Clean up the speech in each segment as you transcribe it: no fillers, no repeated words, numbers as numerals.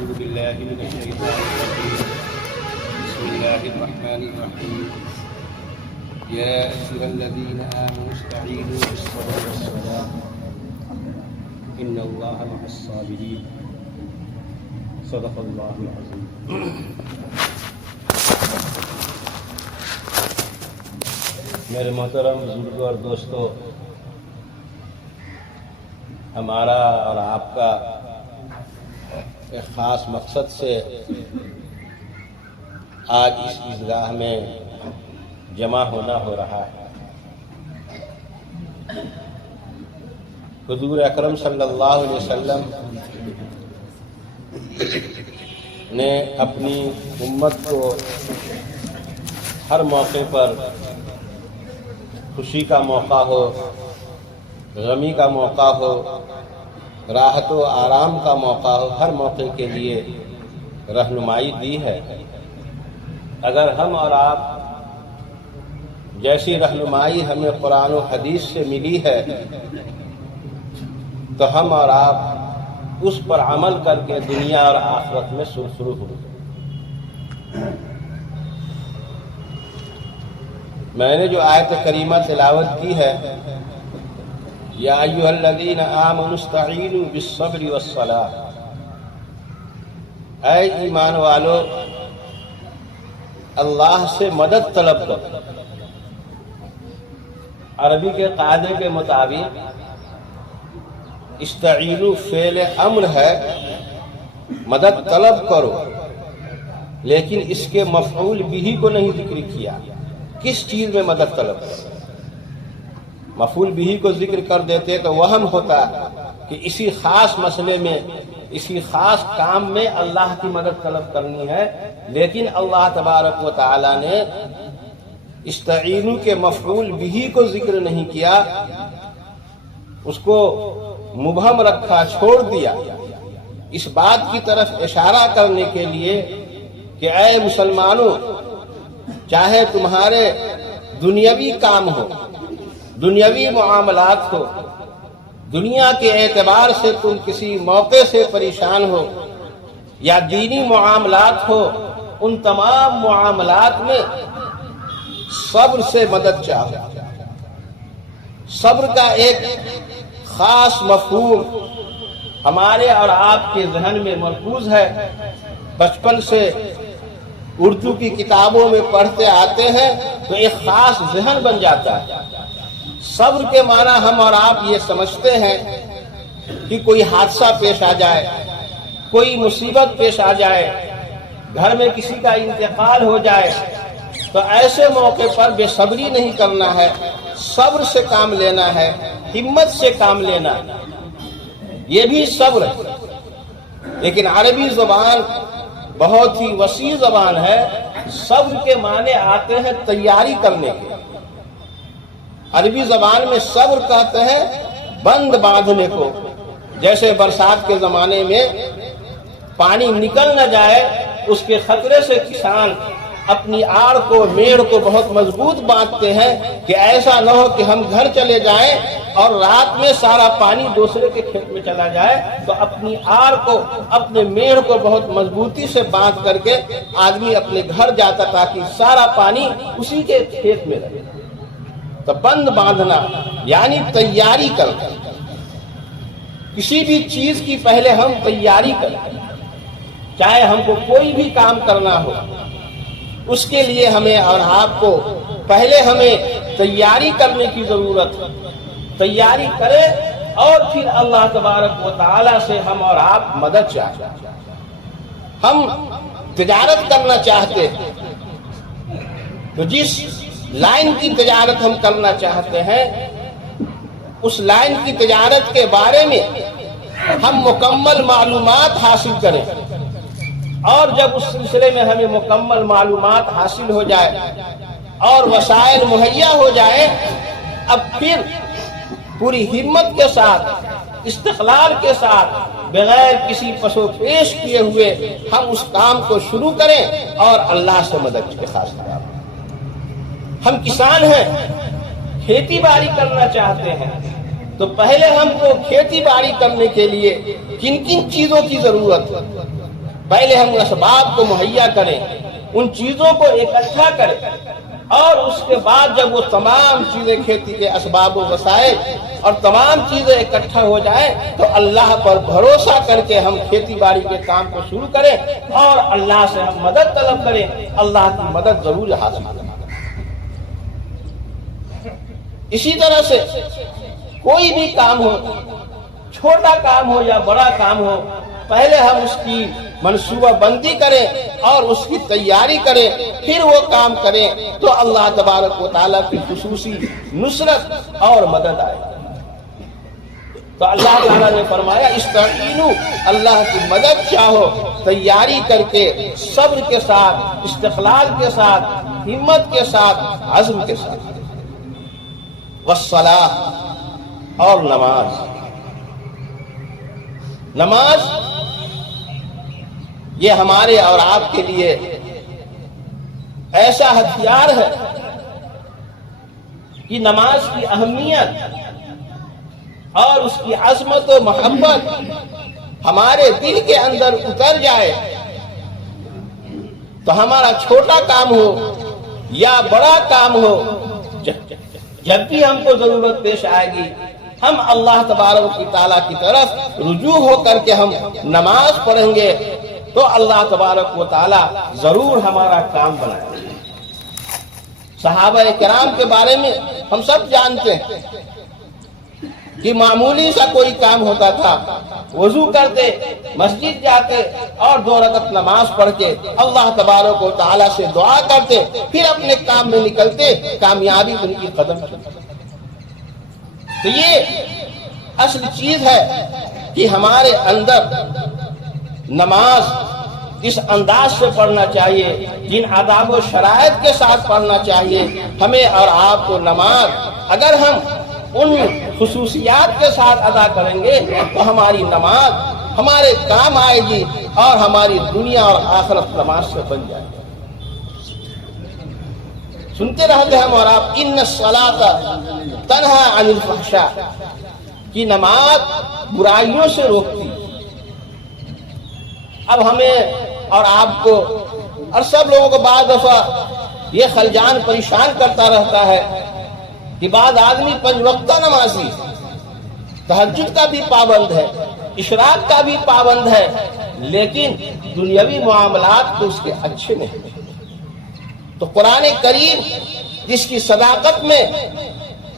أعوذ بالله من الشيطان الرجيم بسم الله الرحمن الرحيم يا أيها الذين آمنوا استعينوا بالصبر والصلاة إن الله مع الصابرين صدق الله العظيم. میرے محترم بزرگوں اور دوستوں، ہمارا اور آپ کا ایک خاص مقصد سے آج اس عیدگاہ میں جمع ہونا ہو رہا ہے۔ حضور اکرم صلی اللہ علیہ وسلم نے اپنی امت کو ہر موقع پر، خوشی کا موقع ہو، غمی کا موقع ہو، راحت و آرام کا موقع ہو، ہر موقع کے لیے رہنمائی دی ہے۔ اگر ہم اور آپ جیسی رہنمائی ہمیں قرآن و حدیث سے ملی ہے تو ہم اور آپ اس پر عمل کر کے دنیا اور آخرت میں سرخرو ہوں۔ میں نے جو آیت کریمہ تلاوت کی ہے، یا ایھا الذین آمنوا استعینوا بالصبر والصلاۃ، اے ایمان والو اللہ سے مدد طلب کرو۔ عربی کے قاعدے کے مطابق استعینوا فعل امر ہے، مدد طلب کرو، لیکن اس کے مفعول بہ کو نہیں ذکر کیا۔ کس چیز میں مدد طلب کرو؟ مفعول بہ کو ذکر کر دیتے تو وہم ہوتا کہ اسی خاص مسئلے میں، اسی خاص کام میں اللہ کی مدد طلب کرنی ہے، لیکن اللہ تبارک و تعالی نے استعینوا کے مفعول بہ کو ذکر نہیں کیا، اس کو مبہم رکھا، چھوڑ دیا، اس بات کی طرف اشارہ کرنے کے لیے کہ اے مسلمانوں، چاہے تمہارے دنیاوی کام ہو، دنیاوی معاملات ہو، دنیا کے اعتبار سے تم کسی موقع سے پریشان ہو، یا دینی معاملات ہو، ان تمام معاملات میں صبر سے مدد چاہو۔ صبر کا ایک خاص مفہوم ہمارے اور آپ کے ذہن میں مرکوز ہے۔ بچپن سے اردو کی کتابوں میں پڑھتے آتے ہیں تو ایک خاص ذہن بن جاتا ہے۔ صبر کے معنی ہم اور آپ یہ سمجھتے ہیں کہ کوئی حادثہ پیش آ جائے، کوئی مصیبت پیش آ جائے، گھر میں کسی کا انتقال ہو جائے تو ایسے موقع پر بے صبری نہیں کرنا ہے، صبر سے کام لینا ہے، ہمت سے کام لینا ہے، یہ بھی صبر ہے۔ لیکن عربی زبان بہت ہی وسیع زبان ہے۔ صبر کے معنی آتے ہیں تیاری کرنے کے۔ عربی زبان میں صبر کہتے ہیں بند باندھنے کو۔ جیسے برسات کے زمانے میں پانی نکل نہ جائے، اس کے خطرے سے کسان اپنی آڑ کو، میڑ کو بہت مضبوط باندھتے ہیں کہ ایسا نہ ہو کہ ہم گھر چلے جائیں اور رات میں سارا پانی دوسرے کے کھیت میں چلا جائے، تو اپنی آڑ کو، اپنے میڑ کو بہت مضبوطی سے باندھ کر کے آدمی اپنے گھر جاتا تاکہ سارا پانی اسی کے کھیت میں رہے۔ تو بند باندھنا یعنی تیاری کرنا۔ کسی بھی چیز کی پہلے ہم تیاری کریں، چاہے ہم کو کوئی بھی کام کرنا ہو، اس کے لیے ہمیں اور آپ کو پہلے ہمیں تیاری کرنے کی ضرورت ہے۔ تیاری کریں اور پھر اللہ تبارک و تعالی سے ہم اور آپ مدد چاہتے ہیں۔ ہم تجارت کرنا چاہتے ہیں تو جس لائن کی تجارت ہم کرنا چاہتے ہیں، اس لائن کی تجارت کے بارے میں ہم مکمل معلومات حاصل کریں، اور جب اس سلسلے میں ہمیں مکمل معلومات حاصل ہو جائے اور وسائل مہیا ہو جائے، اب پھر پوری ہمت کے ساتھ، استقلال کے ساتھ، بغیر کسی پس و پیش کیے ہوئے ہم اس کام کو شروع کریں اور اللہ سے مدد کے خاص کریں۔ ہم کسان ہیں، کھیتی باڑی کرنا چاہتے ہیں، تو پہلے ہم کو کھیتی باڑی کرنے کے لیے کن کن چیزوں کی ضرورت ہے؟ پہلے ہم اسباب کو مہیا کریں، ان چیزوں کو اکٹھا کریں، اور اس کے بعد جب وہ تمام چیزیں کھیتی کے اسباب و وسائل اور تمام چیزیں اکٹھا ہو جائیں تو اللہ پر بھروسہ کر کے ہم کھیتی باڑی کے کام کو شروع کریں اور اللہ سے ہم مدد طلب کریں، اللہ کی مدد ضرور حاصل کریں۔ اسی طرح سے کوئی بھی کام ہو، چھوٹا کام ہو یا بڑا کام ہو، پہلے ہم اس کی منصوبہ بندی کریں اور اس کی تیاری کریں، پھر وہ کام کریں تو اللہ تبارک و تعالیٰ کی خصوصی نصرت اور مدد آئے۔ تو اللہ تعالیٰ نے فرمایا استعینوا، اللہ کی مدد چاہو تیاری کر کے، صبر کے ساتھ، استقلال کے ساتھ، ہمت کے ساتھ، عزم کے ساتھ۔ والصلاۃ، اور نماز یہ ہمارے اور آپ کے لیے ایسا ہتھیار ہے کہ نماز کی اہمیت اور اس کی عظمت و محبت ہمارے دل کے اندر اتر جائے تو ہمارا چھوٹا کام ہو یا بڑا کام ہو، جب بھی ہم کو ضرورت پیش آئے گی ہم اللہ تبارک و تعالیٰ کی طرف رجوع ہو کر کے ہم نماز پڑھیں گے تو اللہ تبارک و تعالیٰ ضرور ہمارا کام بنائے گا۔ صحابہ کرام کے بارے میں ہم سب جانتے ہیں کہ معمولی سا کوئی کام ہوتا تھا، وضو کرتے، مسجد جاتے اور 2 رکعت نماز پڑھ کے اللہ تبارک و تعالیٰ سے دعا کرتے، پھر اپنے کام میں نکلتے، کامیابی ان کی قدم چلتی۔ تو یہ اصل چیز ہے کہ ہمارے اندر نماز اس انداز سے پڑھنا چاہیے، جن آداب و شرائط کے ساتھ پڑھنا چاہیے ہمیں اور آپ کو نماز۔ اگر ہم ان خصوصیات کے ساتھ ادا کریں گے تو ہماری نماز ہمارے کام آئے گی اور ہماری دنیا اور آخرت نماز سے بن جائے گی۔ سنتے رہتے ہم اور آپ ان الصلاۃ تنہی عن الفحشاء، کی نماز برائیوں سے روکتی۔ اب ہمیں اور آپ کو اور سب لوگوں کو بعض دفعہ یہ خلجان پریشان کرتا رہتا ہے کہ بعض آدمی 5 وقتہ نمازی، تہجد کا بھی پابند ہے، اشراق کا بھی پابند ہے، لیکن دنیاوی معاملات تو اس کے اچھے نہیں۔ تو قرآن کریم جس کی صداقت میں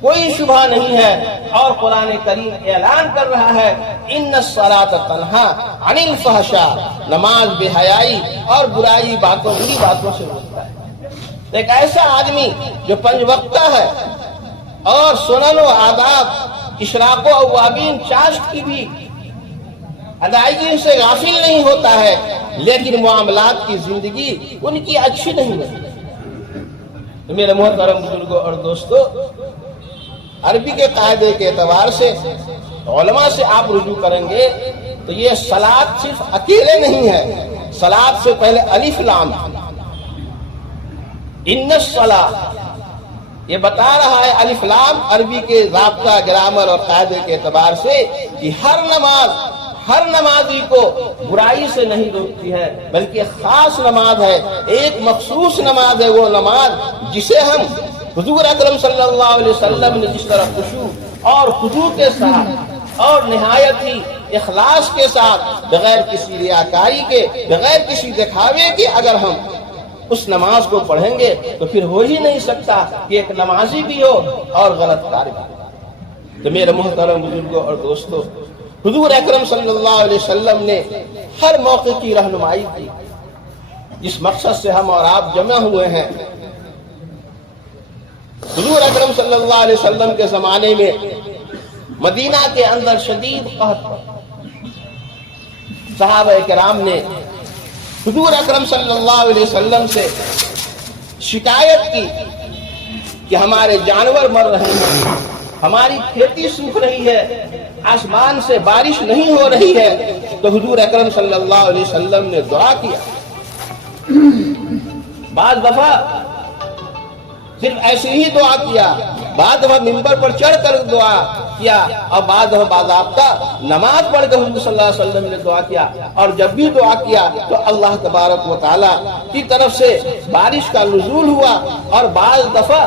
کوئی شبہ نہیں ہے اور قرآن کریم اعلان کر رہا ہے ان الصلاۃ تنہی عن الفحشاء، نماز بے حیائی اور بری باتوں سے روکتا ہے۔ ایک ایسا آدمی جو 5 وقتہ ہے اور سنن و آداب، اشراق و اوابین، چاشت کی بھی ادائیگی سے غافل نہیں ہوتا ہے، لیکن معاملات کی زندگی ان کی اچھی نہیں ہے۔ میرے محترم بزرگوں اور دوستو، عربی کے قاعدے کے اعتبار سے علماء سے آپ رجوع کریں گے تو یہ صلاۃ صرف اکیلے نہیں ہے، صلاۃ سے پہلے الف لام، ان الصلاۃ یہ بتا رہا ہے الف لام عربی کے ضابطہ، گرامر اور قاعدے کے اعتبار سے کہ ہر نمازی کو برائی سے نہیں روکتی ہے، بلکہ خاص نماز ہے، ایک مخصوص نماز ہے، وہ نماز جسے ہم حضور اکرم صلی اللہ علیہ وسلم نے جس طرح خشوع اور خضوع کے ساتھ اور نہایت ہی اخلاص کے ساتھ، بغیر کسی ریاکاری کے، بغیر کسی دکھاوے کے اگر ہم اس نماز کو پڑھیں گے تو پھر ہو ہی نہیں سکتا کہ ایک نمازی بھی ہو اور غلط کار بھی ہو۔ تو میرے محترم بزرگوں اور دوستو، حضور اکرم صلی اللہ علیہ وسلم نے ہر موقع کی رہنمائی کی جس مقصد سے ہم اور آپ جمع ہوئے ہیں۔ حضور اکرم صلی اللہ علیہ وسلم کے زمانے میں مدینہ کے اندر شدید قحط، صحابہ کرام نے حضور اکرم صلی اللہ علیہ وسلم سے شکایت کی کہ ہمارے جانور مر رہے ہیں، ہماری کھیتی سوکھ رہی ہے، آسمان سے بارش نہیں ہو رہی ہے۔ تو حضور اکرم صلی اللہ علیہ وسلم نے دعا کیا۔ بعض دفعہ صرف ایسے ہی دعا کیا، بعد دفعہ ممبر پر چڑھ کر دعا کیا، اور بعد دفعہ باضابطہ نماز پڑھ کر حضور صلی اللہ علیہ وسلم نے دعا کیا، اور جب بھی دعا کیا تو اللہ تبارک و تعالی کی طرف سے بارش کا نزول ہوا، اور بعض دفعہ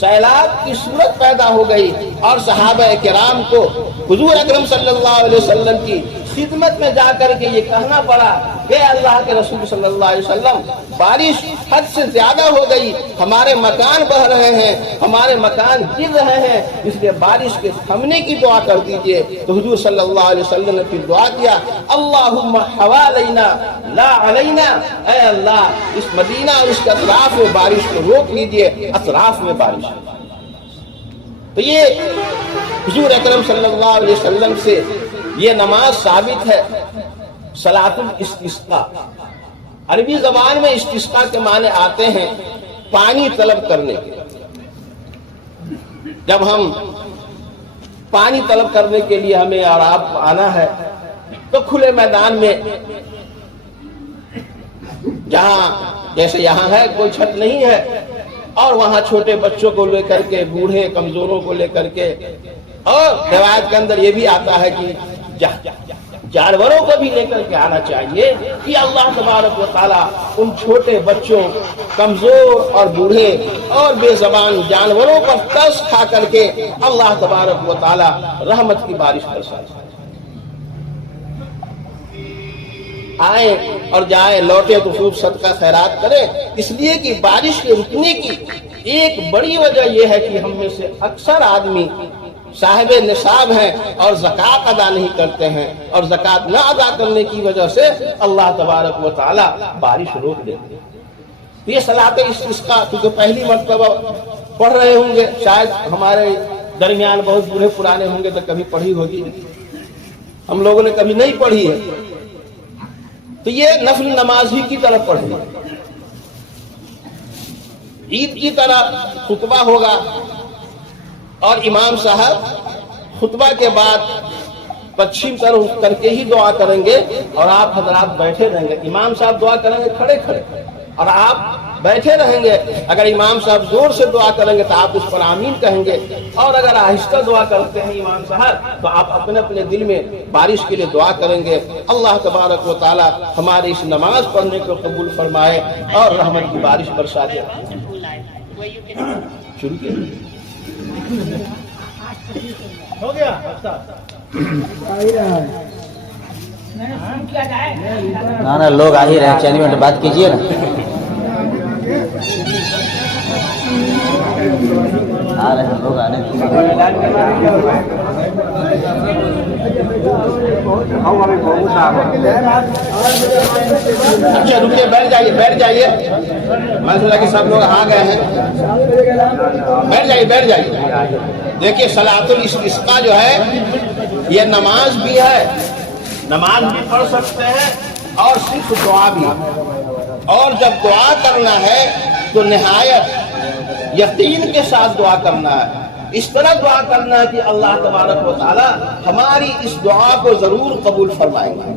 سیلاب کی صورت پیدا ہو گئی، اور صحابہ کرام کو حضور اکرم صلی اللہ علیہ وسلم کی خدمت میں جا کر کے یہ کہنا پڑا کہ اللہ کے رسول صلی اللہ علیہ وسلم بارش حد سے زیادہ ہو گئی، ہمارے مکان بہ رہے ہیں، ہمارے مکان گر رہے ہیں، اس لیے بارش کے تھمنے کی دعا کر دیجئے۔ تو حضور صلی اللہ علیہ وسلم نے پھر دعا کیا، اللہم حوالینا لا علینا، اے اللہ اس مدینہ اور اس کے اطراف میں بارش کو روک لیجئے، اطراف میں بارش۔ تو یہ حضور اکرم صلی اللہ علیہ وسلم سے یہ نماز ثابت ہے، صلاۃ الاستسقاء۔ عربی زبان میں استسقاء کے معنی آتے ہیں پانی طلب کرنے کے۔ جب ہم پانی طلب کرنے کے لیے ہمیں اور آپ کو آنا ہے تو کھلے میدان میں، جہاں جیسے یہاں ہے کوئی چھت نہیں ہے، اور وہاں چھوٹے بچوں کو لے کر کے، بوڑھے کمزوروں کو لے کر کے، اور روایت کے اندر یہ بھی آتا ہے کہ جانوروں کو بھی لے کر کے آنا چاہیے، کہ اللہ تبارک و تعالیٰ ان چھوٹے بچوں، کمزور اور بوڑھے اور بے زبان جانوروں پر ترس کھا کر کے اللہ تبارک و تعالیٰ رحمت کی بارش برسائے۔ آئیں اور جائیں، لوٹے تو خوب صدقہ خیرات کریں، اس لیے کہ بارش کے رکنے کی ایک بڑی وجہ یہ ہے کہ ہم میں سے اکثر آدمی صاحب نصاب ہیں اور زکوٰۃ ادا نہیں کرتے ہیں، اور زکوٰۃ نہ ادا کرنے کی وجہ سے اللہ تبارک و تعالیٰ بارش روک دیتے ہیں۔ یہ صلاۃ استسقاء کیونکہ پہلی مرتبہ پڑھ رہے ہوں گے، شاید ہمارے درمیان بہت بوڑھے پرانے ہوں گے تو کبھی پڑھی ہوگی، ہم لوگوں نے کبھی نہیں پڑھی ہے، تو یہ نفل نماز ہی کی طرف پڑھیں۔ عید کی طرح خطبہ ہوگا، اور امام صاحب خطبہ کے بعد پچھم طرف کر کے ہی دعا کریں گے، اور آپ حضرات بیٹھے رہیں گے۔ امام صاحب دعا کریں گے کھڑے کھڑے، اور آپ بیٹھے رہیں گے۔ اگر امام صاحب زور سے دعا کریں گے تو آپ اس پر آمین کہیں گے، اور اگر آہستہ دعا کرتے ہیں امام صاحب تو آپ اپنے اپنے دل میں بارش کے لیے دعا کریں گے۔ اللہ تبارک و تعالی ہماری اس نماز پڑھنے کو قبول فرمائے اور رحمت کی بارش برسا دے۔ شروع کیے ہو گیا نا لوگ آ ہی رہے، 4 منٹ بات کیجیے نا، آ رہے ہیں لوگ، آنے اچھا رکیے، بیٹھ جائیے بیٹھ جائیے، میں سنا کہ سب لوگ آ گئے ہیں، بیٹھ جائیے بیٹھ جائیے۔ دیکھیے صلاۃ الاستسقاء جو ہے یہ نماز بھی ہے، نماز بھی پڑھ سکتے ہیں اور صرف دعا بھی، اور جب دعا کرنا ہے تو نہایت یقین کے ساتھ دعا کرنا ہے، اس طرح دعا کرنا ہے کہ اللہ تبارک و تعالی ہماری اس دعا کو ضرور قبول فرمائیں گے۔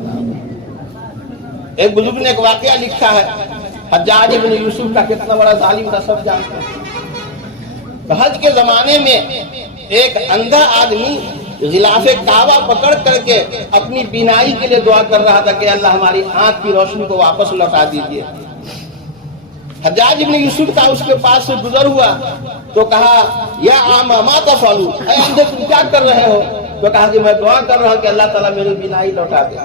ایک بزرگ نے ایک واقعہ لکھا ہے، حجاج ابن یوسف کا کتنا بڑا ظالم تھا سب جانتے ہیں۔ حج کے زمانے میں ایک اندھا آدمی غلاف کعبہ پکڑ کر کے اپنی بینائی کے لیے دعا کر رہا تھا کہ اللہ ہماری آنکھ کی روشنی کو واپس لوٹا دیجیے۔ حجاج ابن یوسف کا اس کے پاس سے گزر ہوا تو کہا یا عاما ما تفعلوا، اے اندھے تم کیا کر رہے ہو؟ تو کہا کہ میں دعا کر رہا ہوں کہ اللہ تعالیٰ میری بینائی لوٹا دے۔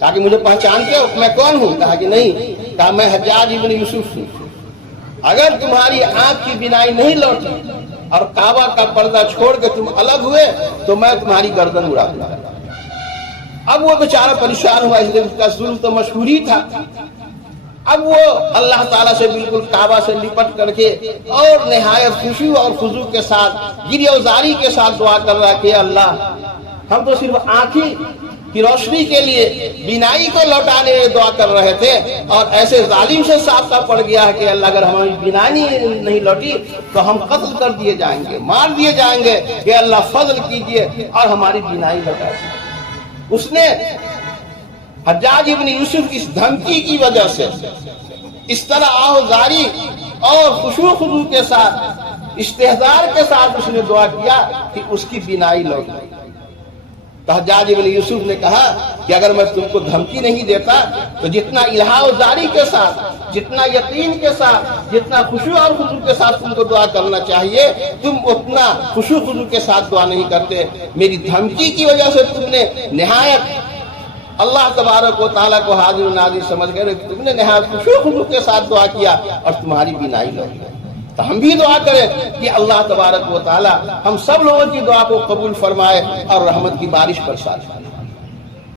کہا کہ مجھے پہچانتے ہو میں کون ہوں؟ کہا کہ نہیں۔ کہا میں حجاج ابن یوسف ہوں، اگر تمہاری آنکھ کی بینائی نہیں لوٹی اور کعبہ کا پردہ چھوڑ کے تم الگ ہوئے تو میں تمہاری گردن اڑا دوں گا۔ اب وہ بیچارہ پریشان ہوا، اس لیے اس کا ظلم تو مشہور ہی تھا۔ اب وہ اللہ تعالیٰ سے بالکل کعبہ سے لپٹ کر کے اور نہایت خوشی اور خضوع کے ساتھ گریہ وزاری کے ساتھ دعا کر رہا کہ اللہ ہم تو صرف آنکھی کی روشنی کے لیے بینائی کو لوٹانے دعا کر رہے تھے، اور ایسے ظالم سے سابقہ پڑ گیا ہے کہ اللہ اگر ہماری بینائی نہیں لوٹی تو ہم قتل کر دیے جائیں گے، مار دیے جائیں گے، کہ اللہ فضل کیجئے اور ہماری بینائی لوٹا دیجیے۔ اس نے حجاج ابن یوسف کی اس دھمکی کی وجہ سے اس طرح آہوزاری اور خشوع خضوع کے ساتھ استحضار کے ساتھ اس نے دعا کیا کہ اس کی بینائی لوٹ گئی۔ تو حجاج ابن یوسف نے کہا کہ اگر میں تم کو دھمکی نہیں دیتا تو جتنا الہا و زاری کے ساتھ، جتنا یقین کے ساتھ، جتنا خشوع اور خضوع کے ساتھ تم کو دعا کرنا چاہیے، تم اتنا خشوع خضوع کے ساتھ دعا نہیں کرتے۔ میری دھمکی کی وجہ سے تم نے نہایت اللہ تبارک و تعالیٰ کو حاضر و ناظر سمجھ گئے، تم نے نہایت خشوع خضوع کے ساتھ دعا کیا اور تمہاری بینائی لوٹ گئی۔ تو ہم بھی دعا کریں کہ اللہ تبارک و تعالیٰ ہم سب لوگوں کی دعا کو قبول فرمائے اور رحمت کی بارش برسائے۔